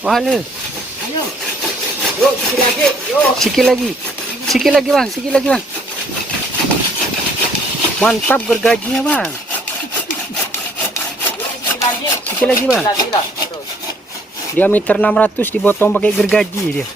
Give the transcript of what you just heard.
Mahal. Ayo. Yuk, sikit lagi. Yuk. Sikit lagi. Sikit lagi bang, sikit lagi bang. Mantap gergajinya bang. Sikit lagi bang. Lagi lah. Terus. Diameter 600 dipotong pakai gergaji dia.